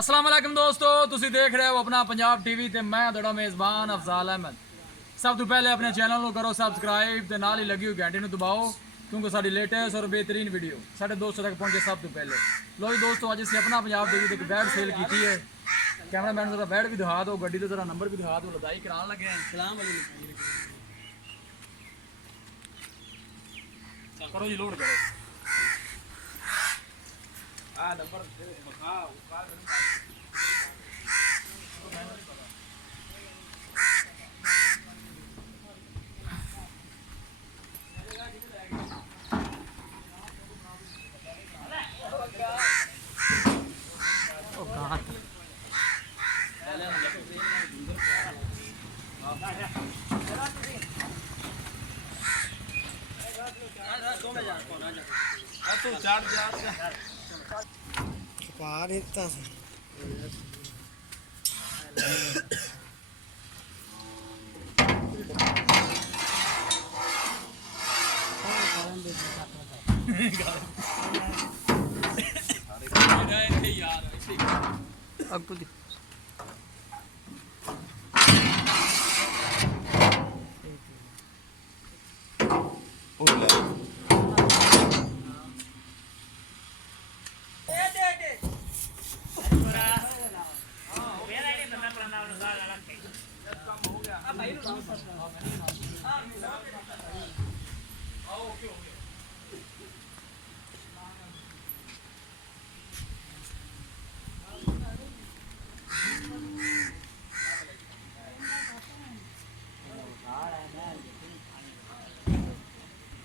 अस्सलाम वालेकुम दोस्तों, तुसी देख रहे हो अपना पंजाब टीवी ते मैं तुहाडा मेज़बान अफजाल अहमद। सब तो पहले अपने चैनल को करो सब्सक्राइब ते नाल ही लगी हुई घंटी नूं दबाओ क्योंकि साडी लेटेस्ट और बेहतरीन वीडियो साडे दोस्तों तक पहुंचे सब तो पहले। लो जी दोस्तों, अज असीं अपना पंजाब टीवी ते एक बैड सेल की है। कैमरामैन जरा बैड भी दिखा दो, गड्डी का जरा नंबर भी दिखा दो, लदाई कराने लगे हैं। सलाम करो जी, लोड करो। नंबर